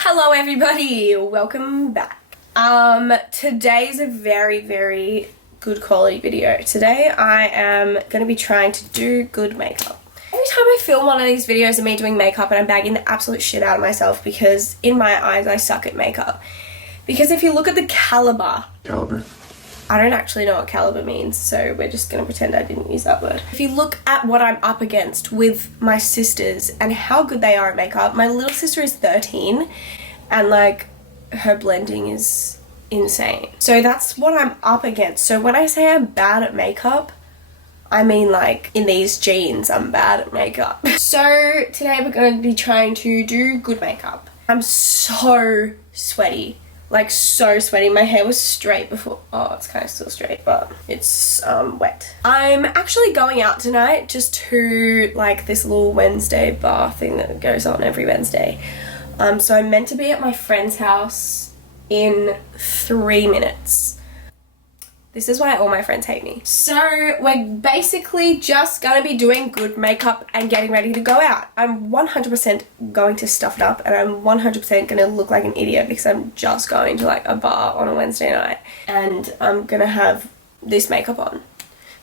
Hello everybody, welcome back. Today's a very good quality video. Today I am going to be trying to do good makeup. Every time I film one of these videos of me doing makeup and I'm bagging the absolute shit out of myself because in my eyes I suck at makeup. Because if you look at the caliber, I don't actually know what caliber means, so we're just going to pretend I didn't use that word. If you look at what I'm up against with my sisters and how good they are at makeup, my little sister is 13 and like her blending is insane. So that's what I'm up against. So when I say I'm bad at makeup, I mean like in these genes I'm bad at makeup. So today we're going to be trying to do good makeup. I'm so sweaty. Like so sweaty. My hair was straight before. Oh, it's kind of still straight, but it's wet. I'm actually going out tonight just to like this little Wednesday bar thing that goes on every Wednesday. So I'm meant to be at my friend's house in 3 minutes. This is why all my friends hate me. So we're basically just gonna be doing good makeup and getting ready to go out. I'm 100% going to stuff it up and I'm 100% gonna look like an idiot because I'm just going to like a bar on a Wednesday night and I'm gonna have this makeup on.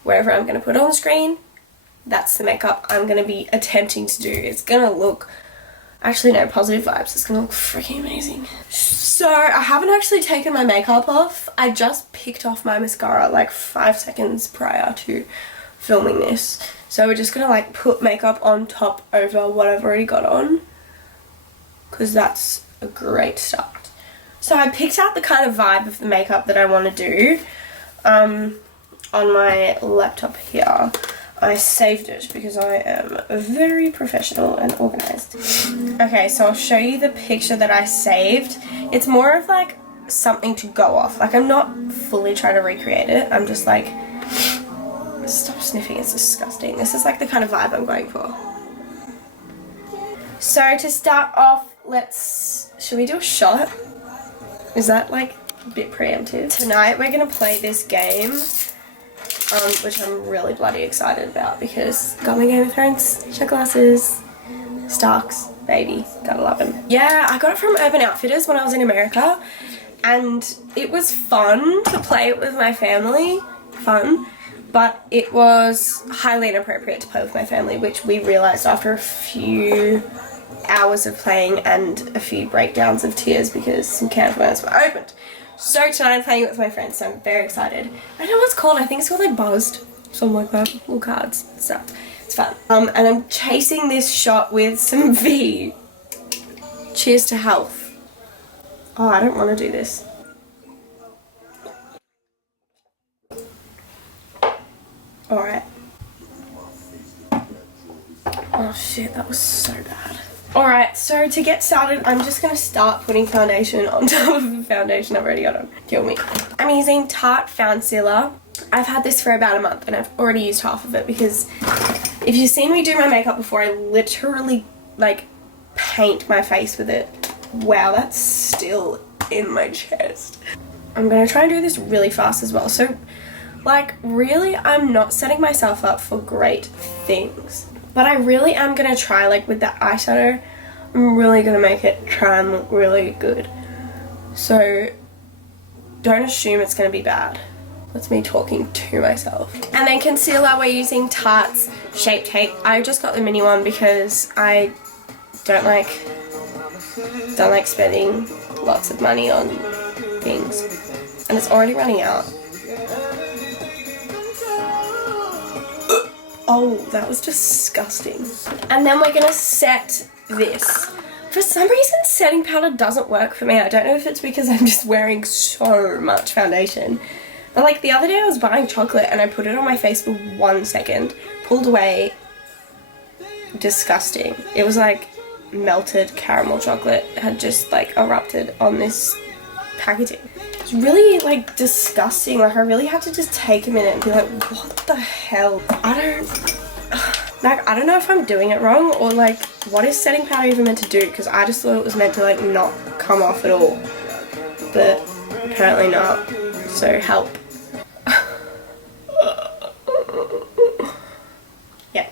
Wherever I'm gonna put it on the screen, that's the makeup I'm gonna be attempting to do. It's gonna look, actually no, positive vibes, it's gonna look freaking amazing. So I haven't actually taken my makeup off. I just picked off my mascara like 5 seconds prior to filming this. So we're just gonna like put makeup on top over what I've already got on, because that's a great start. So I picked out the kind of vibe of the makeup that I want to do on my laptop here. I saved it because I am very professional and organized. Okay, so I'll show you the picture that I saved. It's more of like something to go off. Like I'm not fully trying to recreate it. I'm just like, stop sniffing, it's disgusting. This is like the kind of vibe I'm going for. So to start off, should we do a shot? Is that like a bit preemptive? Tonight we're gonna play this game. Which I'm really bloody excited about because got my Game of Thrones shot glasses, Starks, baby, gotta love them. Yeah, I got it from Urban Outfitters when I was in America and it was fun to play it with my family, but it was highly inappropriate to play with my family, which we realised after a few hours of playing and a few breakdowns of tears because some cans of worms were opened. So tonight I'm playing it with my friends, so I'm very excited. I don't know what it's called. I think it's called like Buzzed, something like that. Little cards and stuff. It's fun. And I'm chasing this shot with some V. Cheers to health. Oh, I don't want to do this. Alright. Oh shit, that was so bad. Alright, so to get started, I'm just going to start putting foundation on top of the foundation I've already got on. Kill me. I'm using Tarte Found Sealer. I've had this for about a month and I've already used half of it because if you've seen me do my makeup before, I literally like paint my face with it. Wow, that's still in my chest. I'm going to try and do this really fast as well. So like really, I'm not setting myself up for great things. But I really am going to try, like with the eyeshadow, I'm really going to make it try and look really good. So don't assume it's going to be bad. That's me talking to myself. And then concealer, we're using Tarte's Shape Tape. I just got the mini one because I don't like spending lots of money on things. And it's already running out. Oh, that was disgusting. And then we're gonna set this. For some reason, setting powder doesn't work for me. I don't know if it's because I'm just wearing so much foundation. But like the other day I was buying chocolate and I put it on my face for 1 second, pulled away, disgusting. It was like melted caramel chocolate had just like erupted on this packaging. It's really like disgusting. Like I really had to just take a minute and be like, what the hell? I don't know if I'm doing it wrong or like what is setting powder even meant to do, because I just thought it was meant to like not come off at all, but apparently not. So help. Yeah.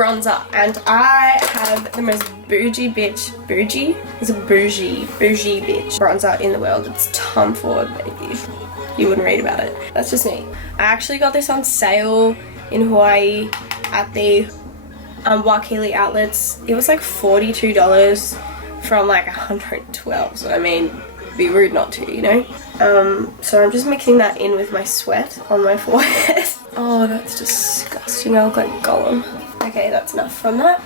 bronzer, and I have the most bougie bitch bronzer in the world. It's Tom Ford, baby. You wouldn't read about it. That's just me. I actually got this on sale in Hawaii at the Wakili outlets. It was like $42 from like $112, so I mean, be rude not to, you know? So I'm just mixing that in with my sweat on my forehead. Oh, that's disgusting. I look like Gollum. Okay, that's enough from that.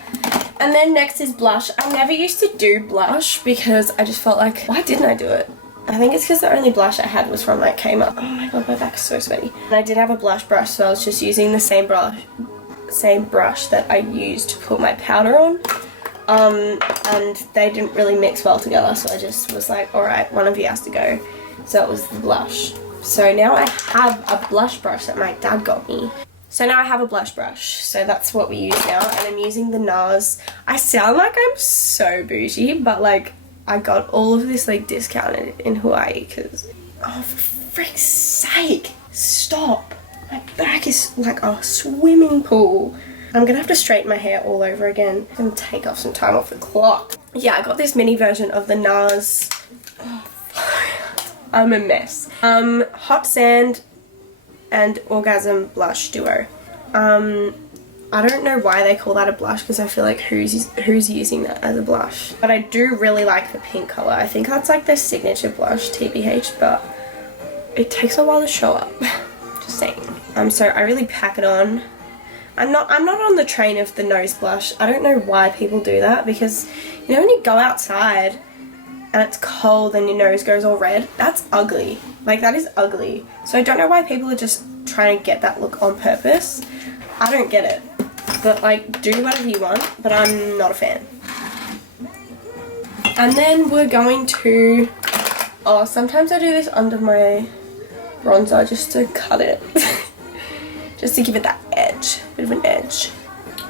And then next is blush. I never used to do blush because I just felt like, why didn't I do it? I think it's because the only blush I had was from like Kmart. Oh my god, my back is so sweaty. And I did have a blush brush, so I was just using the same brush that I used to put my powder on. And they didn't really mix well together, so I just was like, alright, one of you has to go. So it was the blush. So now I have a blush brush that my dad got me. So now I have a blush brush, so that's what we use now, and I'm using the NARS. I sound like I'm so bougie, but like, I got all of this like discounted in Hawaii because, oh for frick's sake, stop. My back is like a swimming pool. I'm gonna have to straighten my hair all over again and take off some time off the clock. Yeah, I got this mini version of the NARS. Oh, I'm a mess. Hot Sand and Orgasm Blush Duo. I don't know why they call that a blush because I feel like who's using that as a blush. But I do really like the pink colour. I think that's like their signature blush, TBH, but it takes a while to show up. Just saying. So I really pack it on. I'm not on the train of the nose blush. I don't know why people do that because, you know, when you go outside and it's cold and your nose goes all red, that's ugly. Like, that is ugly. So I don't know why people are just trying to get that look on purpose. I don't get it. But like, do whatever you want, but I'm not a fan. And then we're going to, oh, sometimes I do this under my bronzer just to cut it. Just to give it that edge, bit of an edge.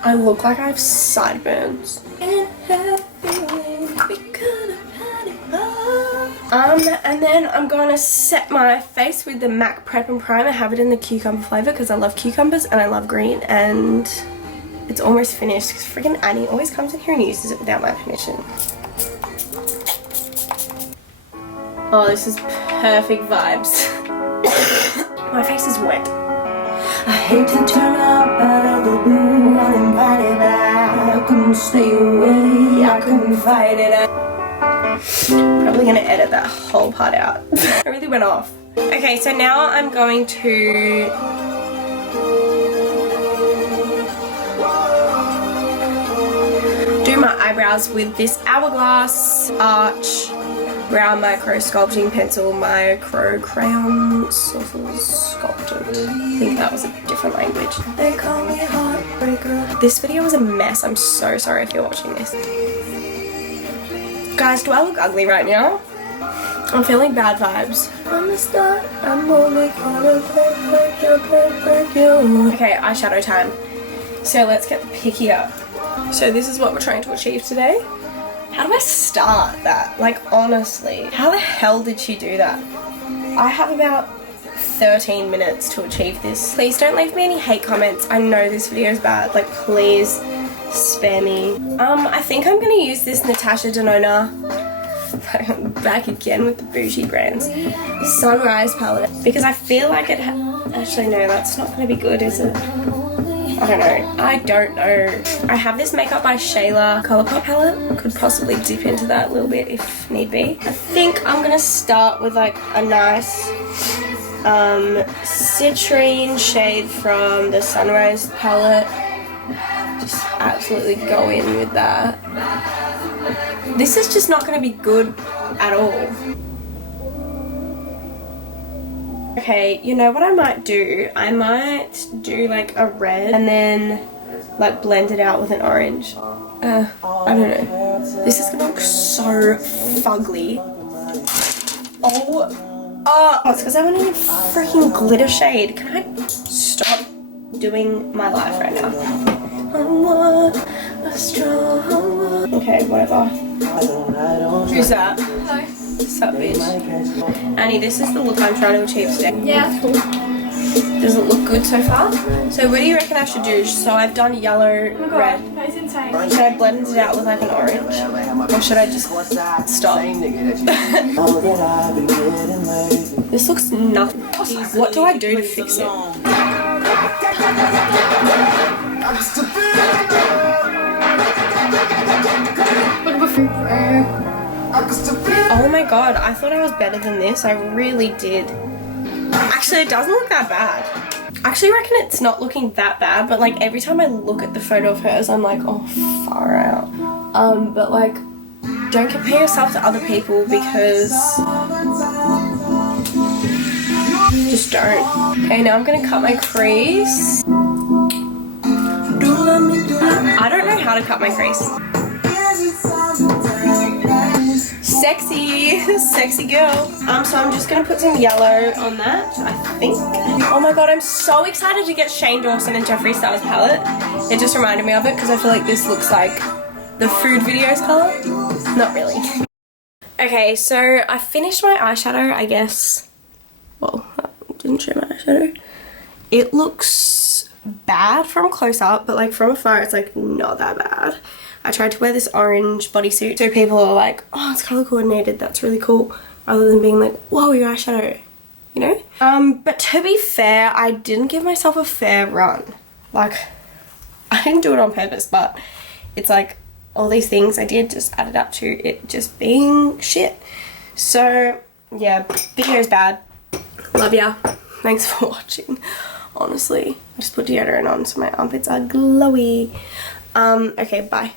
I look like I have sideburns. And then I'm going to set my face with the MAC Prep and Prime. I have it in the cucumber flavour because I love cucumbers and I love green, and it's almost finished because freaking Annie always comes in here and uses it without my permission. Oh, this is perfect vibes. My face is wet. I hate to turn up out of the blue uninvited, but I couldn't stay away, I couldn't fight it. Probably gonna edit that whole part out. I really went off. Okay, so now I'm going to do my eyebrows with this Hourglass Arch Brow Micro Sculpting Pencil Micro Crayon Sculpted. I think that was a different language. They call me Heartbreaker. This video was a mess. I'm so sorry if you're watching this. Guys, do I look ugly right now? I'm feeling bad vibes. From the start, I'm only gonna break you. Okay, eyeshadow time. So let's get the picky up. So this is what we're trying to achieve today. How do I start that? Like, honestly, how the hell did she do that? I have about 13 minutes to achieve this. Please don't leave me any hate comments. I know this video is bad. Like, please spare me. I think I'm gonna use this Natasha Denona. Back again with the bougie brands. The Sunrise palette. Because I feel like it actually, no, that's not gonna be good, is it? I don't know. I have this Makeup by Shayla Colourpop palette. Could possibly dip into that a little bit if need be. I think I'm gonna start with like a nice citrine shade from the Sunrise palette. Just absolutely go in with that. This is just not gonna be good at all. Okay, you know what I might do? I might do like a red and then like blend it out with an orange. I don't know. This is gonna look so fugly. Oh, it's because I want a freaking glitter shade. Can I stop doing my life right now? Okay, whatever. Who's that? Hello. What's up, bitch? Annie, this is the look I'm trying to achieve today. Yeah, that's cool. Does it look good so far? So what do you reckon I should do? So I've done yellow, red. That's insane. Should I blend it out with like an orange? Or should I just stop? This looks nothing. What do I do to fix it? Oh my god, I thought I was better than this. I really did. Actually, it doesn't look that bad. I actually reckon it's not looking that bad, but like every time I look at the photo of hers, I'm like, oh, far out. But like, don't compare yourself to other people because just don't. Okay, now I'm gonna cut my crease. I don't know how to cut my crease. Sexy, sexy girl. So I'm just gonna put some yellow on that, I think. Oh my god, I'm so excited to get Shane Dawson and Jeffree Star's palette. It just reminded me of it because I feel like this looks like the food videos color. Not really. Okay, so I finished my eyeshadow, I guess. Well, I didn't show my eyeshadow. It looks bad from close up, but like from afar, it's like not that bad. I tried to wear this orange bodysuit so people are like, oh, it's color coordinated, that's really cool, rather than being like, whoa, your eyeshadow, you know? But to be fair, I didn't give myself a fair run. Like, I didn't do it on purpose, but it's like all these things I did just added up to it just being shit. So yeah, video's bad. Love ya. Thanks for watching. Honestly, I just put deodorant on so my armpits are glowy. Okay, bye.